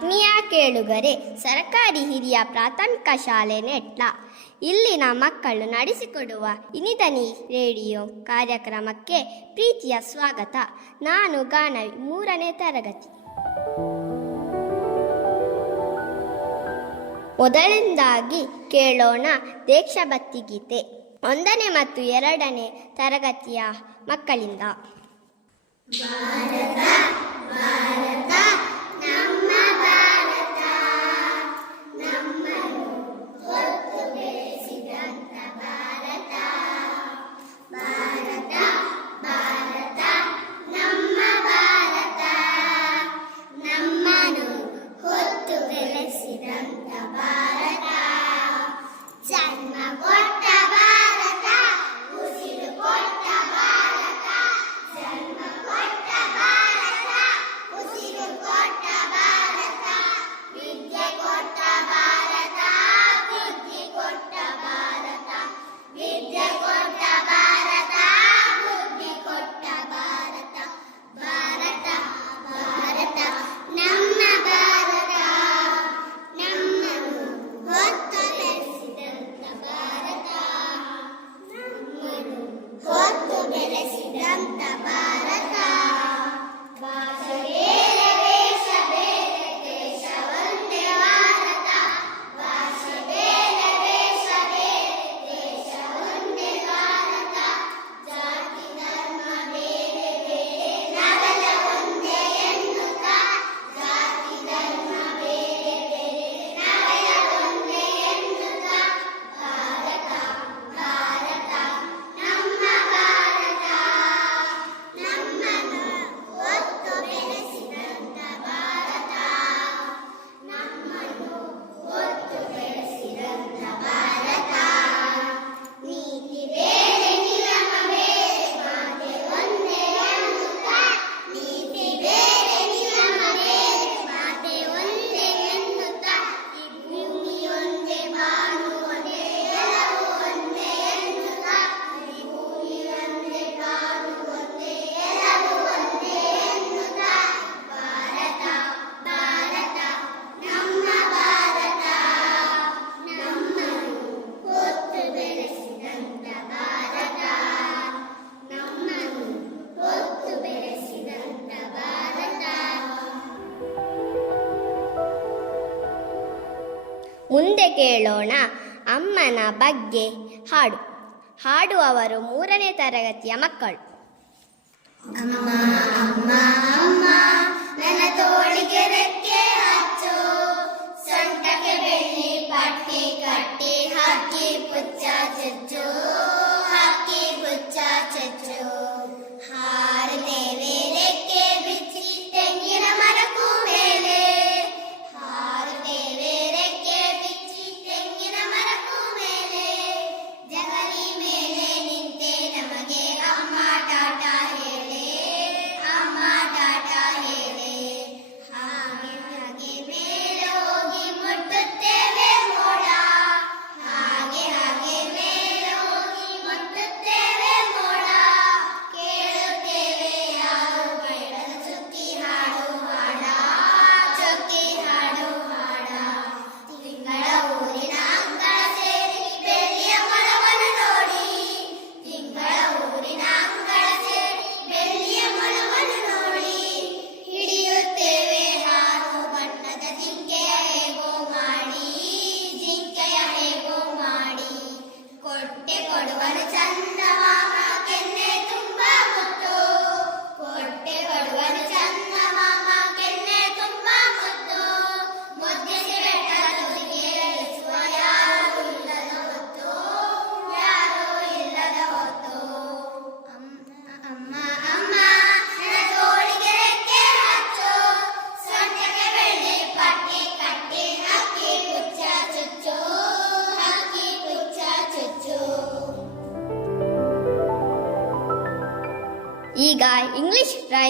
ಆತ್ಮೀಯ ಕೇಳುಗರೆ, ಸರಕಾರಿ ಹಿರಿಯ ಪ್ರಾಥಮಿಕ ಶಾಲೆ ನೆಟ್ಲ. ಇಲ್ಲಿನ ಮಕ್ಕಳು ನಡೆಸಿಕೊಡುವ ಇನಿದನಿ ರೇಡಿಯೋ ಕಾರ್ಯಕ್ರಮಕ್ಕೆ ಪ್ರೀತಿಯ ಸ್ವಾಗತ. ನಾನು ಗಾನವಿ, ಮೂರನೇ ತರಗತಿ. ಮೊದಲಿಂದಾಗಿ ಕೇಳೋಣ ದೇಶಭಕ್ತಿ ಗೀತೆ. ಒಂದನೇ ಮತ್ತು ಎರಡನೇ ತರಗತಿಯ ಮಕ್ಕಳಿಂದ. ಭಾರತ ಭಾರತ, ನಮ್ಮ ಕೇಳೋಣ ಅಮ್ಮನ ಬಗ್ಗೆ. ಹಾಡು. ಹಾಡುವವರು ಮೂರನೇ ತರಗತಿಯ ಮಕ್ಕಳು. ಅಮ್ಮ ಅಮ್ಮ ಅಮ್ಮ ನನ್ನ ತೋಳಿಗೆರೆ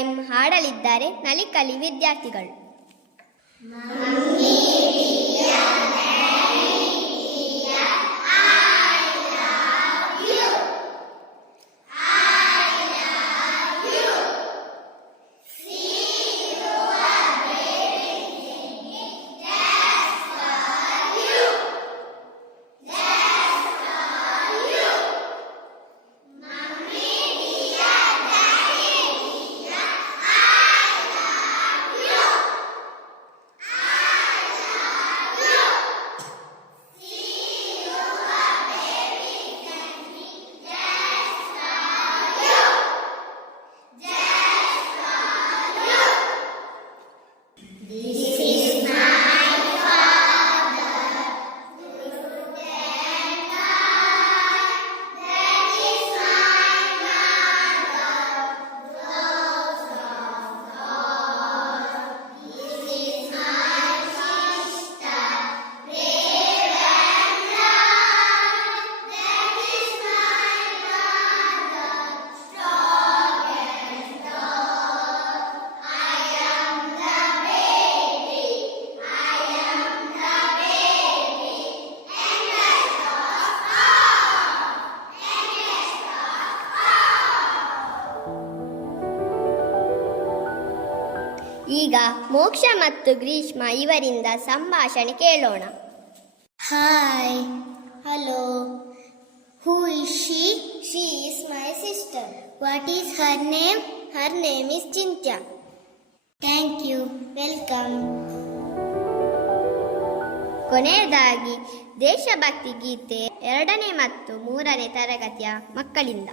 ರೈಮ್ ಹಾಡಲಿದ್ದಾರೆ ನಲಿಕಲಿ ವಿದ್ಯಾರ್ಥಿಗಳು. ಈಗ ಮೋಕ್ಷ ಮತ್ತು ಗ್ರೀಷ್ಮ ಇವರಿಂದ ಸಂಭಾಷಣೆ ಕೇಳೋಣ. Hi hello who is she she is my sister what is her name her name is Chinthya thank you welcome ಕೊನೆಯದಾಗಿ ದೇಶಭಕ್ತಿ ಗೀತೆ ಎರಡನೇ ಮತ್ತು ಮೂರನೇ ತರಗತಿಯ ಮಕ್ಕಳಿಂದ.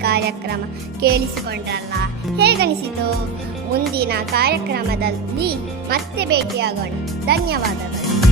ಕಾರ್ಯಕ್ರಮ ಕೇಳಿಸಿಕೊಂಡಲ್ಲ. ಹೇಗನಿಸಿತು? ಮುಂದಿನ ಕಾರ್ಯಕ್ರಮದಲ್ಲಿ ಮತ್ತೆ ಭೇಟಿಯಾಗೋಣ. ಧನ್ಯವಾದಗಳು.